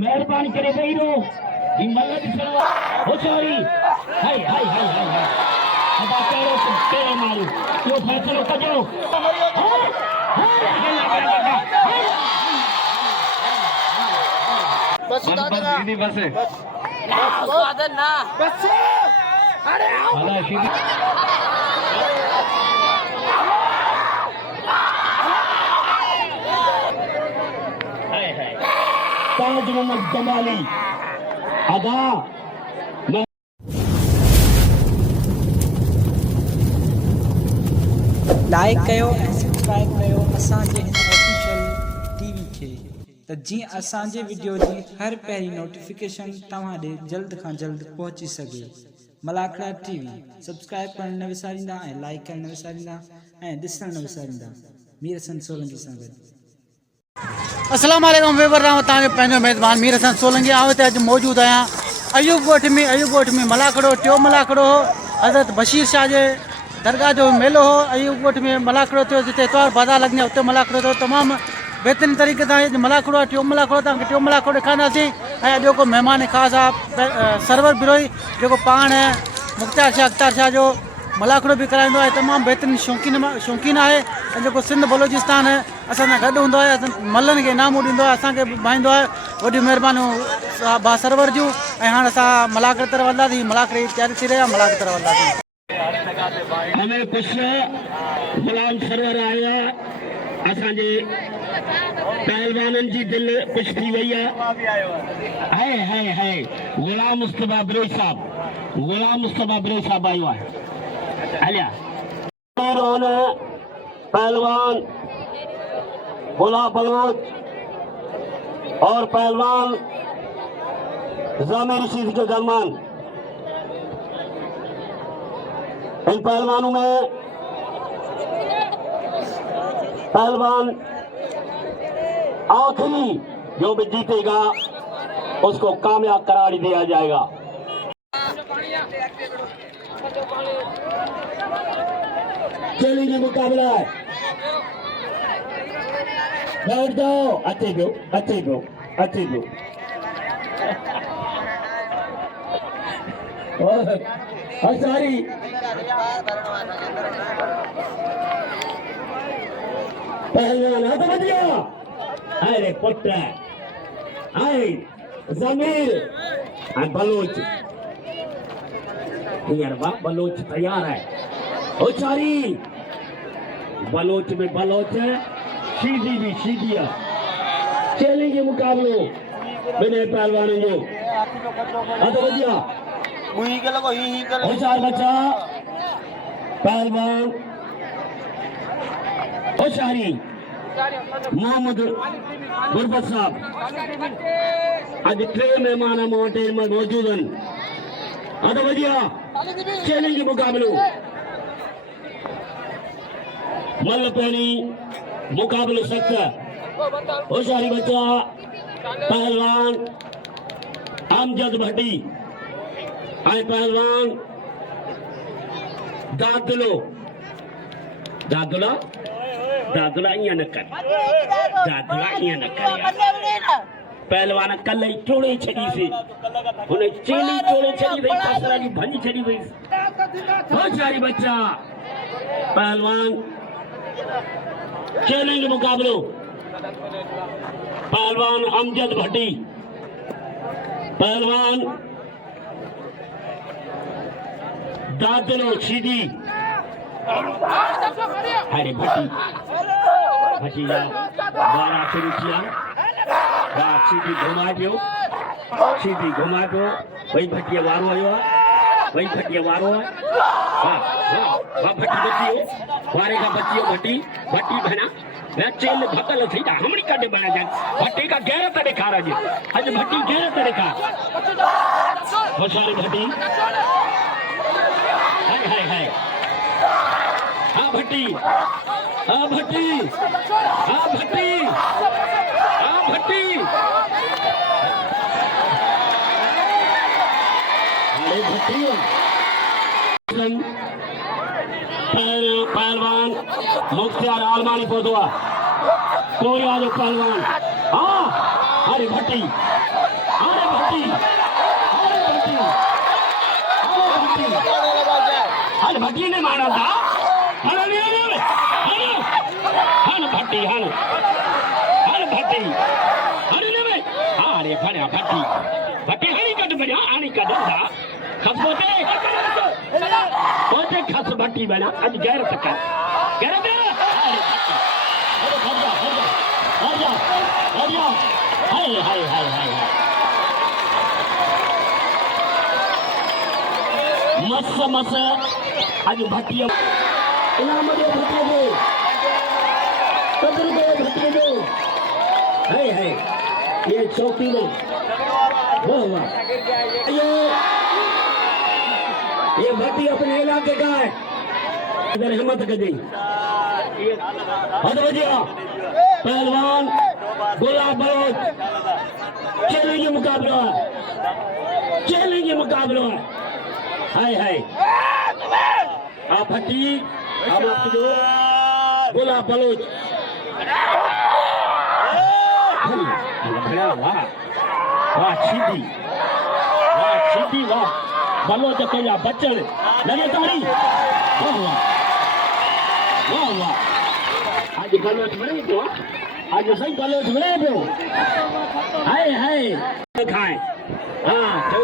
मेहरबानी करे बेरो ई मल्ल ॾिसण हो सॉरी हाय हाय हाय हाय हाय अदा कहिड़ो मारू इहो फ़ैसिलो कजो बस दीदी बस स्वादन ना बस अरे अल्लाह शीदी हाय हाय ताज मोहम्मद जमाली अदा लाइक कयो ऐं सब्सक्राइब कयो असांजे हिन ऑफिशियल टीवी खे त जीअं असांजे वीडियो जी हर पहिरीं नोटिफिकेशन तव्हां ॾे जल्द खां जल्द पहुची सघे। मलाखड़ा टीवी सब्सक्राइब करणु न विसारींदा ऐं लाइक करणु न विसारींदा ऐं ॾिसणु न विसारींदा। मीर हसन सोलंकी सां गॾु। अस्सलाम वालेकुम वेवर रहा तव्हांजो पंहिंजो मेज़बान मीर हसन सोलंकी आउं हिते अॼु मौजूदु आहियां अयूब ॻोठ में मलाखड़ो टियों मलाखड़ो हो हज़रत बशीर शाह जे दरगाह जो मेलो हो। अयूब ॻोठ में मलाखड़ो थियो जिते इतवार बाज़ार लॻंदी आहे उते मलाखड़ो थियो तमामु बहितरीन तरीक़े सां अॼु मलाखड़ो आहे टियों मलाखड़ो तव्हांखे टियों मलाखड़ो ॾेखारींदासीं। ऐं अॼु को महिमान ख़ासि आहे सरवर बिरोई जेको पाण मुख़्तार शाह अख़्तार शाह जो मलाखड़ो बि कराईंदो आहे तमामु बहितरीन शौक़ीन आहे ऐं जेको सिंध बलोचिस्तान असां सां गॾु हूंदो आहे मल्लनि खे इनामूं ॾींदो आहे असांखे भाईंदो आहे वॾियूं महिरबानियूं बा सरवर जूं। ऐं हाणे असां मलाखड़े तरफ़ हलंदासीं मलाखड़े जी तयारी थी रही आहे मलाखड़े तरफ़ हलंदासीं। हमें कुछ गुलाम सरवर आया असांजे पहलवाननि जी दिलि ख़ुशि थी वई आहे हाय हाय गुलाम मुस्तफा बिरोई साहब आयो आहे हलिया पहलवान गुलाम बलोच और पहलवान जामिर रशीद के दरमियान इन पहलवानों में पहलवान आखिरी जो भी जीतेगा उसको कामयाब करार दिया जाएगा। चैलेंज मुकाबला है बैठ जाओ अच्छे दो सारी पहलवान हाथ बजिया अरे पुत्र आए जमीर बलोच यार बाप बलोच तैयार है ओ चारी बलोच में बलोच है सीधी भी सीधिया चलेंगे मुकाबलो मैंने पहलवानों जो हाथ बजिया होशियार बच्चा पहलवान होशियारी मोहम्मद गुरबत साहब आज टे मेहमान मौजूद आहिनि वधिया चैलेंज मुकाबलो मल पहिरीं मुकाबलो सख्त होशियारी बच्चा पहलवान अमजद भट्टी ऐं पहलवान दादुला ईअं न कर पहलवान कल्ह ई टोड़े छॾीसीं हुन चेली टोड़े छॾी वई फसला जी भंज छॾी वई होशियारी बच्चा पहलवान चैलेंज मुकाबलो पहलवान अमजद भट्टी पहलवान दादलो सीधी अरे भट्टी द्वारा शुरू किया सीधी घुमा पियो वही भट्टी वारो आयो वही भट्टी वारो वाह भट्टी बची वारे का बची भट्टी बहना चेल भकल थी जा हमणी कटे बना जा भट्टी का गैरत दिखारा जी आज भट्टी गैरत दिखा होशियारी भट्टी हाय हाँ भट्टी पहलवान मुख्तियार आलमानी पोदवा कोरिया जो पहलवान हाँ अरे भट्टी भट्टी हल भट्टी ने मारा था हल भट्टी हल भट्टी हल ने अरे फड़िया भट्टी भट्टी हणी कट बढ़िया हणी कट था खस पोते खस भट्टी बना आज गैर तक गैर दे हाय हाय हाय हाय मस आज भट्टी इनाम दे भट्टी दे कदर दे भट्टी दे हाय हाय ये चौकी में वाह ये भट्टी अपने इलाके का है इधर हिम्मत कर दी हद बजिया पहलवान गुलाब बलोच चैलेंज मुकाबला हाय हाय आप भट्टी आप जो गुलाब बलोच वाह सीधी वाह बलोच कया बच्चन लगे तारी वाह आज बलोच बने तो आज सही बलोच बने तो हाय हाय खाए हाँ तो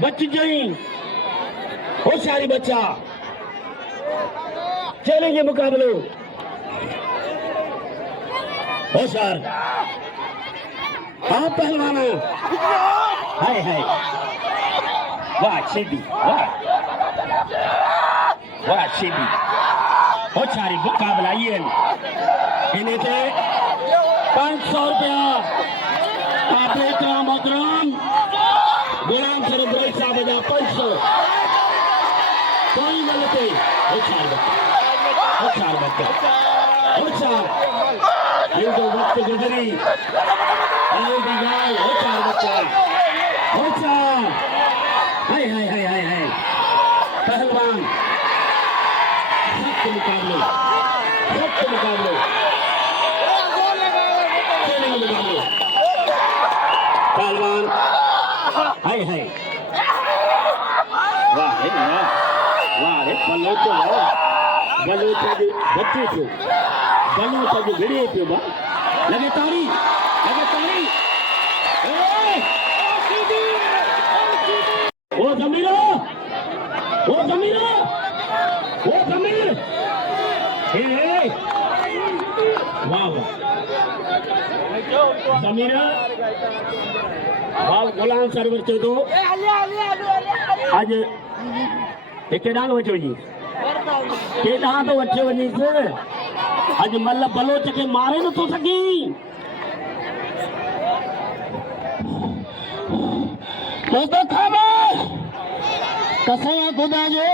बच जाई होशियारी बच्चा चलेंगे मुकाबले होशियार हाँ पहलवान हाय हाय वाह सीधी वाह सीधी होशियारी मुकाबला ये इन्हें से 500 रुपया आपने इकराम अकराम गुलाम शरीफ भाई साहब बजा 500 कोई गलत है होशियार बच्चा ये जो वक्त गुजरी होशियार बच्चा हाय हाय हाय हाय हाय पहलवान सख्त मुकाबले पहलवान हाय हाय वाह रे बलोच बच्चे थे बलोच गिरे पे लगे तारी वो जमीर वाह जमीर वाह गुलाम सरवर चो आज केॾां थो वठी वञीसि अॼु मल बलोच खे मारे नथो सघी कसम खुदा जो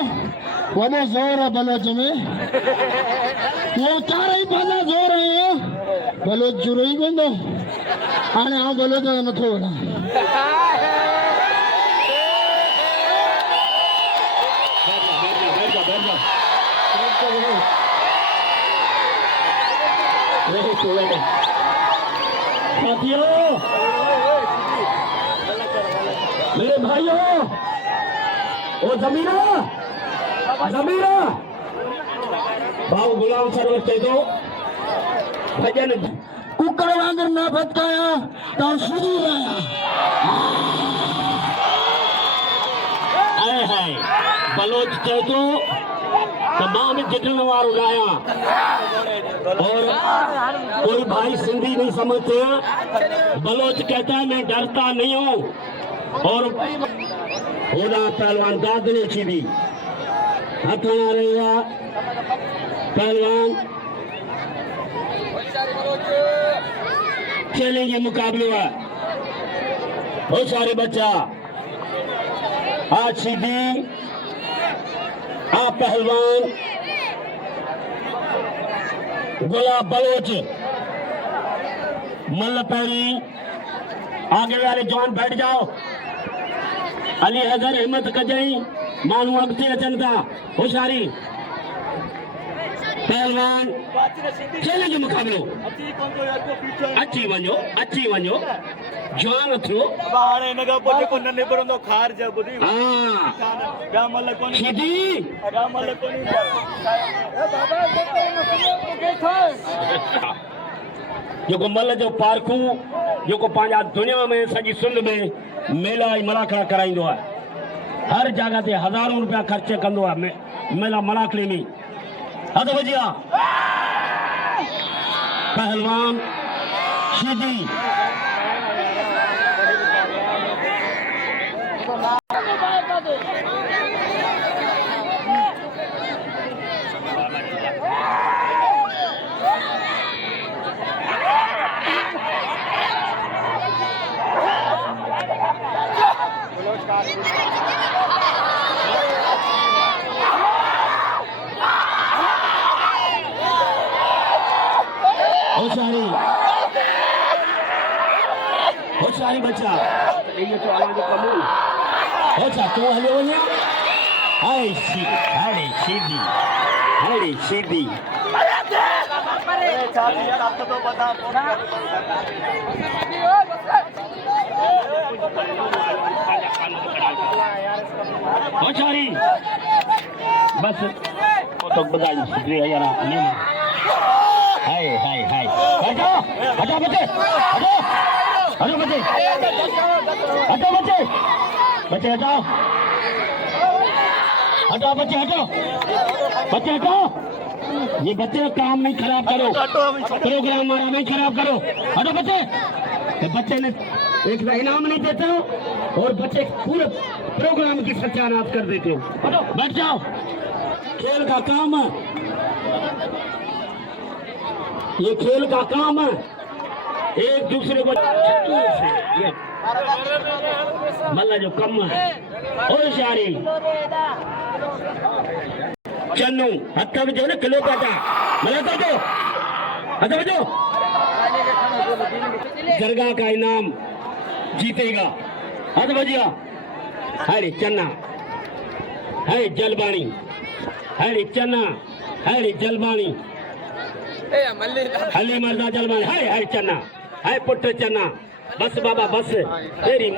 वॾो ज़ोर आहे बलोच में इहो चारई पासा ज़ोर आहे बलोच जुरो ई वेंदो हाणे आउं बलोच नथो वञा साथियों मेरे भाइयों ओ जमीरा भाऊ गुलाम सरवर चए थो भजन कुकर वांगुरु न भटकाया तो शुरू आए हाय बलोच चए थो तो मां में जितने वारो लाया और कोई भाई सिंधी नहीं समझते बलोच कहता है मैं डरता नहीं हूँ और होना पहलवान दादने की भी हाथ आ रहेगा पहलवान चलेंगे मुकाबले में बहुत सारे बच्चा आज सीधी आप पहलवान गुलाब बलोच मल्ल पैरी आगे वाले जवान बैठ जाओ अली हैदर हिम्मत कजई मानू अगते अचन था होशियारी पहलवान चैलेंज मुकाबलो अची वञो जवान थियो हाणे हिन खां पोइ जेको न निबरंदो खार जा ॿुधी हाँ जामल कोनी सीधी जामल कोनी जेको मल जो पार्कू जेको पंहिंजा दुनिया में सॼी सिंध में मेला ऐं मलाखड़ा कराईंदो आहे हर जगह ते हज़ारों रुपया ख़र्च कंदो आहे मेला मलाखड़ी में हद वजिया पहलवान सीधी होशियारी बच्चा ये तो आवाज कमूल होचा तो हले वने हाय सीधी चाची यार आपको तो पता होशियारी बस तो बधाई सीधी यार नहीं हाय हटो बच्चे हटो बच्चे हटो ये बच्चे काम नहीं खराब करो प्रोग्राम हमारा नहीं खराब करो हटो बच्चे बच्चे ने एक इनाम नहीं देते हो और बच्चे पूरे प्रोग्राम की सत्यानाश कर देते हो हटो बैठ जाओ खेल का काम है ये खेल का काम है एक दूसरे को मल्ला जो कम है होशियारी चन्नू हथ में जो ना किलो का था मल्ला कर दो हथ में जो दरगाह का इनाम जीतेगा हथ बजिया हरे चन्ना हरे जलबानी हरे चन्ना हरे जलबानी हली मर्दा जलबानी हाय चन्ना हाय पुत्र चन्ना बस बाबा बस तेरी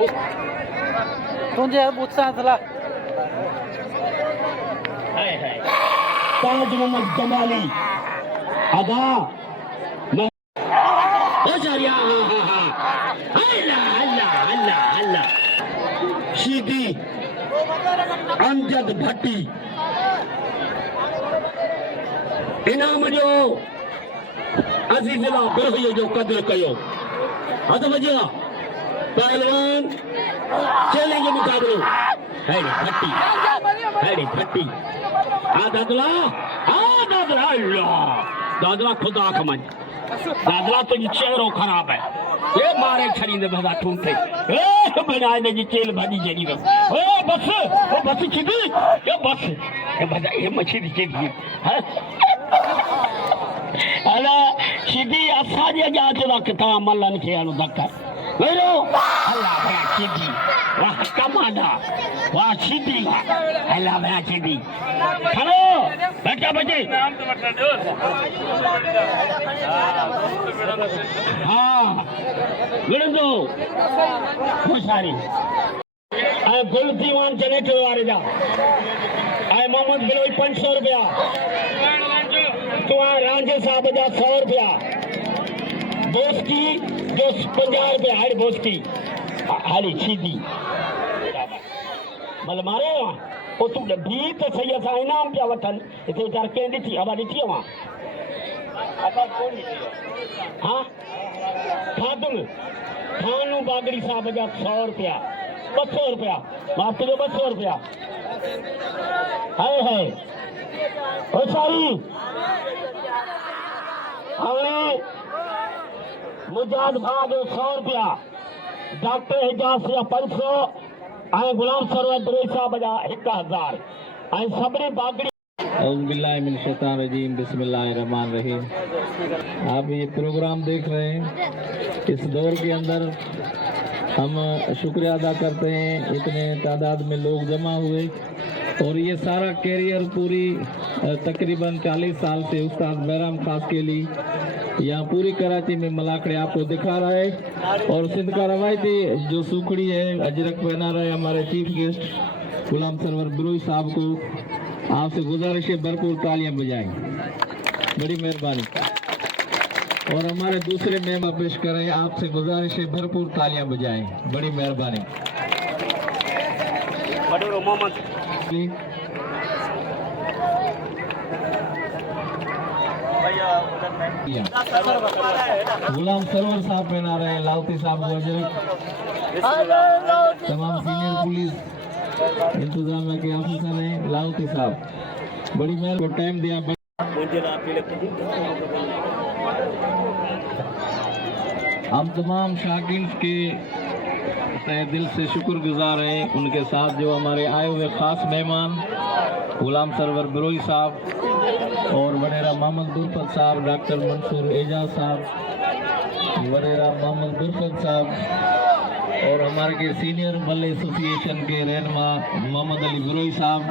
तुझे उत्साह थला ताज मोहम्मद जमाली आगा होशियारिया हाँ अल्लाह सीधी अमजद भट्टी इनाम जो अजीज़ला बिरहियो जो कदर कयो हद वजिया पहलवान चैलेंज मुकाबलो हैरी भट्टी दादला दादला खुदा खमन दादला तुझी चेहरो खराब है ये मारे छरींदे भगा ठूंठे ए बनाए ने जी चेल भाजी जड़ी रो ओ बस छिदी ये बस ये भजा ये मछली चेली है अला सीधी असाजे जाचो रखता मल्लन के अनु धक्का वेरो अल्लाह भया सीधी वाह कमांडा वाह सीधी अल्लाह भया सीधी हेलो बेटा बजे हां गुरंदो खुशारी आ गुल दीवान जनेटर वाले जा आए मोहम्मद बिलोई 500 रुपया तुम्हारा रांझे साहब जा 100 रुपया बोस की जो 50 रुपया है बोस की हाली सीधी मल मारे वो तू भी तो सही असा इनाम पिया वठन इते चार के ॾिठी हवा ॾिठी वहां हाँ खानू बागड़ी साहब जा 100 रुपया 200 रुपया माफ करो 200 रुपया है ओ सारी हाणे मुजाद भाग 100 रुपया डॉक्टर हिजाज 500 ऐं गुलाम सरवर द्रोही साहब जा 1000 ऐं सबरी बागड़ी औज़ुबिल्लाहिमिनश्शैतानिर्रजीम बिस्मिल्लाहिर्रहमानिर्रहीम। आप ये प्रोग्राम देख रहे हैं इस दौर के अंदर हम शुक्रिया अदा करते हैं इतने तादाद में लोग जमा हुए और ये सारा कैरियर पूरी तकरीबन 40 साल से उस्ताद बैराम खास के लिए यहाँ पूरी कराची में मलाखड़े आपको दिखा रहा है। और सिंध का रवायती जो सुखड़ी है अजरक पहना रहे हमारे चीफ गेस्ट गुलाम सरवर बिरोई साहब को आपसे गुजारिश है भरपूर तालियां बजाएं, बड़ी मेहरबानी। और हमारे दूसरे मेहमान पेश करें, आपसे गुजारिश है भरपूर तालियां बजाएं, बड़ी मेहरबानी। गुलाम सरवर साहब पहना रहे हैं लाउती साहब को अजरक। तमाम सीनियर पुलिस इंतजाम के ऑफिसर हैं लाउती साहब, बड़ी मेहरबानी टाइम दिया। हम तमाम शाकिन के तहे दिल से शुक्रगुजार हैं। उनके साथ जो हमारे आए हुए खास मेहमान गुलाम सरवर बिरोई साहब और वडेरा मोहम्मद दुरफत साहब, डॉक्टर मंसूर एजाज साहब, वडेरा मोहम्मद दुरफत साहब और हमारे के सीनियर मल्ले एसोसिएशन के रहनुमा मोहम्मद अली बिरोई साहब।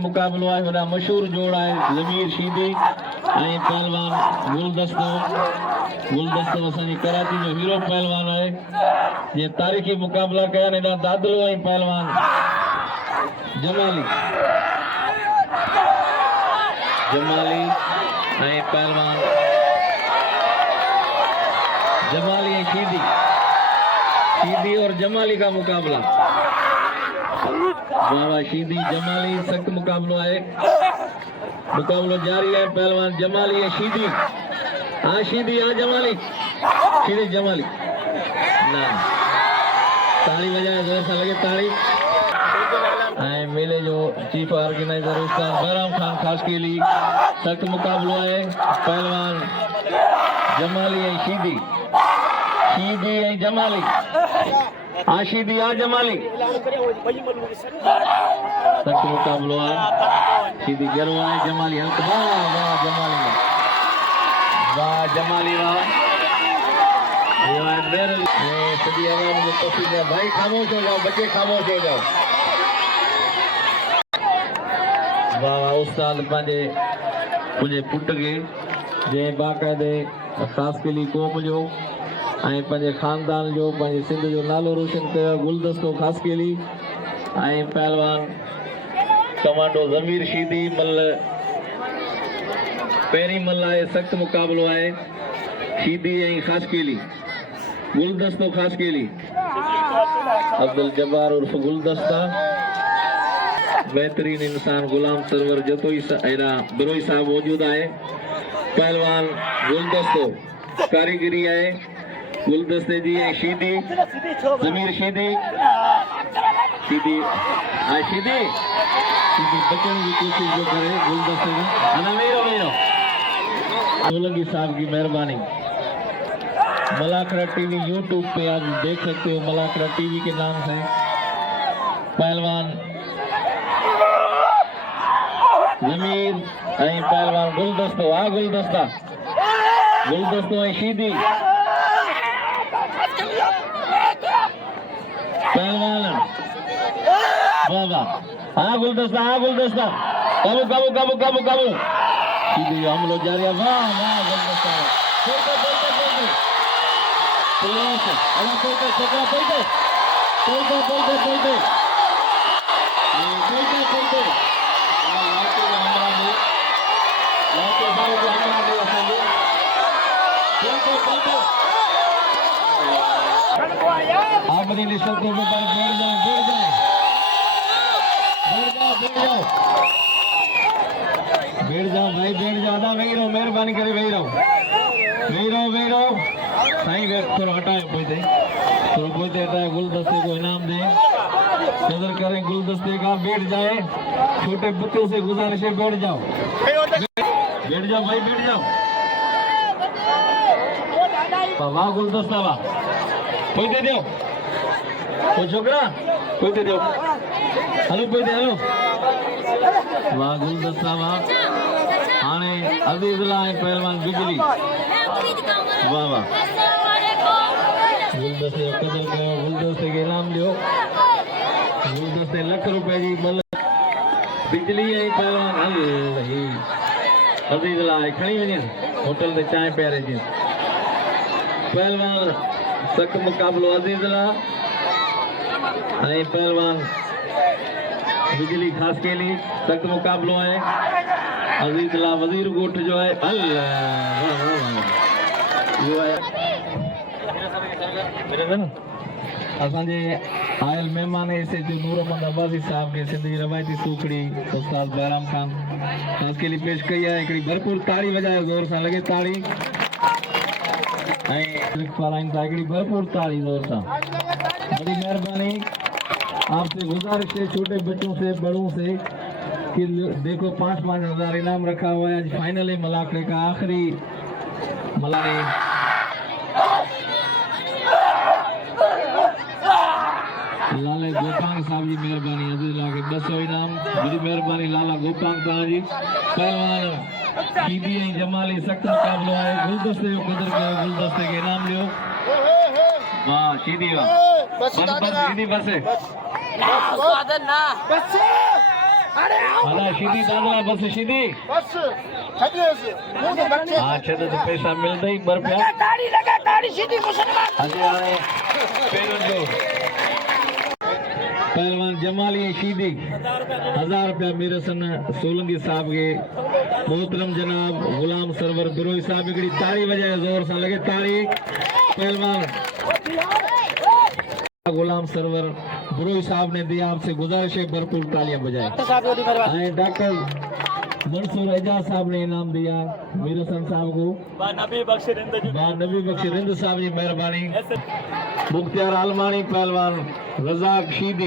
मुकाबलो है वॾा मशहूर जोड़ा है ज़मीर शीदी ऐं पहलवान गुलदस्तो असांजी कराची जो हीरो पहलवान है। ये तारीख़ी मुकाबला कया एॾा दादलो ऐं पहलवान जमाली ऐं पहलवान जमाली ऐं शीदी और जमाली का मुकाबला। वाह शीदी जमाली सख्त मुकाबलो है, मुकाबलो जारी है। पहलवान जमाली है शीदी, हाँ शीदी हाँ जमाली, शीदी जमाली ना ताली बजाए जोर से लगे ताली। मेले जो चीफ ऑर्गेनाइजर उस्ताद बैराम खान खास के लिए सख्त मुकाबलो है। पहलवान जमाली है शीदी है जमाली, आशीदी आ जमाली सख्त मुकाबलो है। शीदी गरवा है जमाली हल्क वाह जमाली सभी आवाम में पसंद है। भाई खामोश हो जाओ, बच्चे खामोश हो जाओ। वाह उस्ताद मुझे पुट के जे बाकायदे खास के लिए कौम जो ऐं पंहिंजे खानदान जो पंहिंजे सिंध जो नालो रोशन कयो गुलदस्तो खास के लिए ऐं पहलवान कमांडो ज़मीर शीदी मल पहिरीं मल आहे। सख़्त मुकाबलो आहे शीदी ऐं खास के लिए गुलदस्तो खास के लिए अब्दुल जब्बार उर्फ गुलदस्ता बेहतरीन इंसान गुलाम सरवर जतोई बिरोई साहब मौजूद है। पहलवान गुलदस्तो कारीगरी है गुलदस्ते जी है शीदी ज़मीर शीदी बचने की कोशिश जो करे गुलदस्ते में सोलंगी साहब की मेहरबानी। मलाखड़ा टीवी यूट्यूब पे आप देख सकते हो, मलाखड़ा टीवी के नाम से। पहलवान ज़मीर ऐं पहलवान गुलदस्तो आ गुलदस्तो ऐं शीदी पहलवान वाह हाँ गुलदस्ता काबू शीदी हमलो जारी है। वाह गुलदस्ता अपनी लिस्ट के ऊपर बैठ जाओ भाई, बैठ जाओ ना, वही रहो, मेहरबानी करे वही रहो साईं। थोड़ा हटाए पोते हटाए, गुलदस्ते को इनाम दें, नजर करें गुलदस्ते का। बैठ जाए, छोटे बच्चों से गुजारिश है बैठ जाओ भाई, बैठ जाओ। वाह गुलदस्ता वाह, पोते दो वो छोकरा, पोते दो, हलो पोते हलो। वाह गुलदस्ता वाह। हाणे अजीज़ लाए पहलवान बिजली, वाह गुलदस्ते कदर कयो, गुलदस्ते के इनाम दियो। गुलदस्ते ₹1 जी बिजली ऐं पहलवान हल ही अज़ीज़ लाइ खणी वञे होटल ते चांहि पियारे जी पहलवान सख़्तु मुक़ाबिलो अज़ीज़ ला ऐं पहलवान बिजली ख़ासि केली सख़्तु मुक़ाबिलो आहे अज़ीज़ ला वज़ीर ॻोठ जो आहे हल इहो आहे असांजे आयल महिमान ऐसे जो नूर मोहम्मद अब्बासी साहब के सिंधी रवायती सूखड़ी उस्ताद बहराम खान ख़ासि के लिए पेश कई है हिकिड़ी भरपूर ताड़ी वजायो ज़ोर सां लगे ताड़ी ऐं पाराइन था हिकिड़ी भरपूर ताड़ी ज़ोर सां बड़ी मेहरबानी आपसे गुजारिश है छोटे बच्चों से बड़ों से कि देखो 5-5 हज़ार इनाम रखा हुआ है। आज फाइनल है मलाखड़े का आखिरी मलाने लाला गोपांग साहब जी मेहरबानी अज़ीज़ लाके 200 इनाम बड़ी मेहरबानी लाला गोपांग साहब जी पहलवान कीदी ऐं जमाली सख़्तु मुक़ाबिलो आहे गुलदस्ते जो क़दर कयो गुलदस्ते के इनाम ॾियो वाह शीदी वाह बस शीदी बस स्वादन ना अला शीदी दादा बस शीदी बस हाँ छद तो पैसा मिलता ही बर पे ताड़ी लगा ताड़ी सीधी मुसलमान अजे आए पेरन जो पहलवान जमाली शीदी 1000 रुपया मेरसन सोलंगी साहब के मोहतरम जनाब गुलाम सरवर बिरोई साहब हिकिड़ी ताड़ी वजाए ज़ोर सां लगे ताड़ी पहलवान गुलाम सरवर बिरोई साहब ने दिया आपसे गुजारिश है भरपूर तालियां बजाएं डॉक्टर मंसूर एजाज साहब ने इनाम दिया मीरसन साहब को नबी बख्श रिंद साहब जी मेहरबानी मुख्तियार आलमानी पहलवान रज़ाक शीदी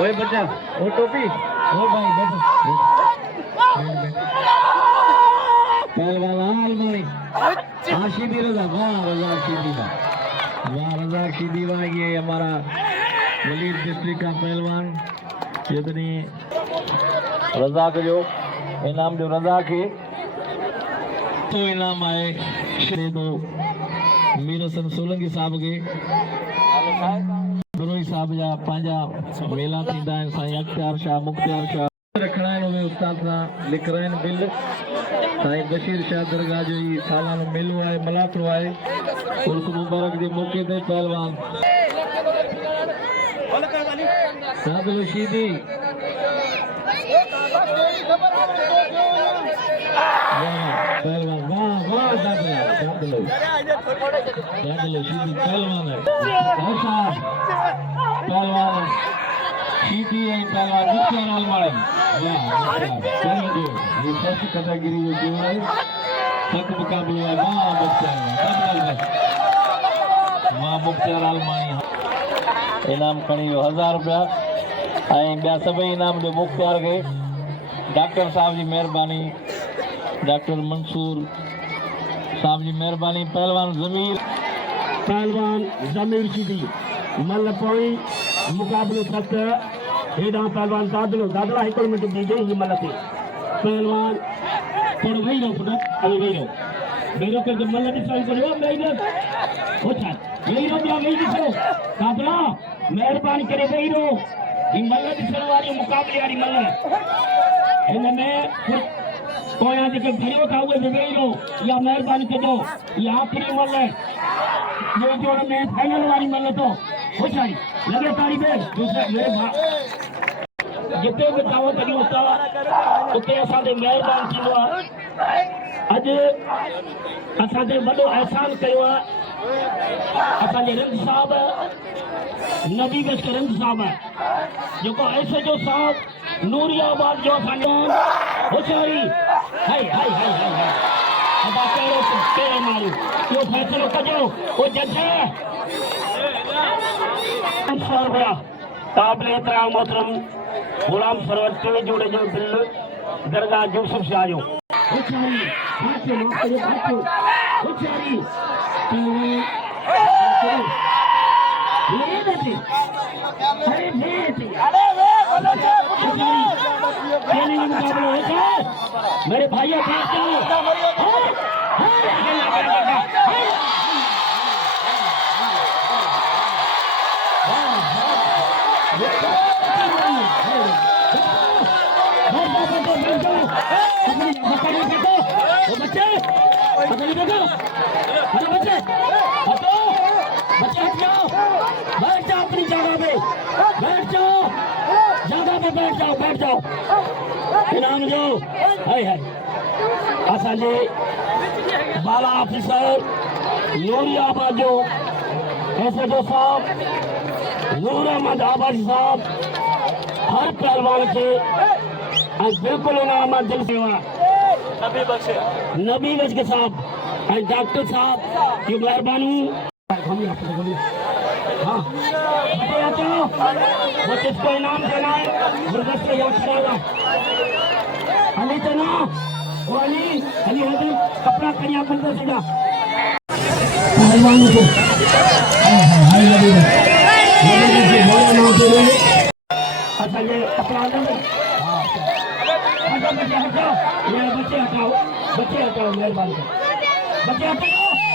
ओए बच्चा वो टोपी ओ भाई बैठो पहलवान आलमानी शीदी रज़ा वाह रज़ा शीदी वाह रज़ा शीदी वाह ये हमारा वलीद डिस्ट्रिक्ट का पहलवान जितनी रज़ाक जो इनाम जो रज़ा के तो इनाम आए श्री तो मीरसन सोलंकी साहब के बिरोई साहब जा पंहिंजा मेला थींदा आहिनि साईं अख्तियार शाह मुख्तियार शाह रखणा आहिनि उहे उस्ताद सां लिखराइनि बिल साईं बशीर शाह दरगाह जो ही सालानो मेलो आहे मलाखड़ो आहे उर्स मुबारक जे मौके ते पहलवान सादिल शीदी पहलवान वाह वाह दादलो शीदी पहलवान है पहलवान शीदी है पहलवान मुख्तियार आलमानी वाह ये फर्स्ट कैटेगरी जो है सख्त मुकाबलो है वाह मुख्तियार आलमानी इनाम खणी 1000 रुपया ऐं ॿिया सभई इनाम जो मुख्तियार खे डॉक्टर साहब जी मेहरबानी डॉक्टर मंसूर साहब जी मेहरबानी पहलवान ज़मीर शीदी मल पोई मुकाबलो सख्त हेॾां पहलवान दादला 1 मिनट ॾिजे ही मल ते पहलवान थोरो वेही रहो पुट अभी वेही रहो करके मल ॾिसणु पड़ियो वेही रहो हो छा वेही रहो ॿिया वेही ॾिसो दादला महिरबानी करे वेही रहो ही मल ॾिसण वारी मुकाबले वारी मल हिन में पोयां जेके भरियो था उहे बि वेही रहो इहा महिरबानी कजो इहा आख़िरी मल ॿिए जोड़ में फाइनल वारी मल तो हो छाई लगे ताड़ी में जिते भी दावत ॾियूं था उते असांखे महिरबानी थींदो आहे अॼु असांखे वॾो अहसान कयो आहे असांजे रिंद साहब नबी बख्श रिंद साहब जेको ऐसे जो साहब नूरियाबाद जो असांजो होशियारी हाय हाय हाय हाय हाय अदा कहिड़ो माण्हू इहो फ़ैसिलो कजो उहो जज 100 रुपया काबिल एतिराम मोहतरम गुलाम सरवर 3 जोड़े जो बिल दरगाह यूसुफ शाह जो होशियारी मेरे भाइयों बैठ जाओ अपनी जगह पे, बैठ जाओ जगह पे, बैठ जाओ इनाम दो। हाय हाय असांजे बाला ऑफिसर नूरी आबाजो एसएचओ साहब नूर अहमद आबादी साहब हर पहलवान के बिल्कुल इनाम दिल सेवा नबी बच के साहब डॉक्टर साहब की मेहरबानी। हाँ बच्चे आते हो, बच्चे को इनाम देना है, गुलदस्ते याद करेगा। अली तना वो अली हजर कपड़ा करिया खुलते सीधा पहलवानों को अच्छा ये कपड़ा बच्चे हटाओ, बच्चे हटाओ मेहरबानी, बच्चे हटाओ।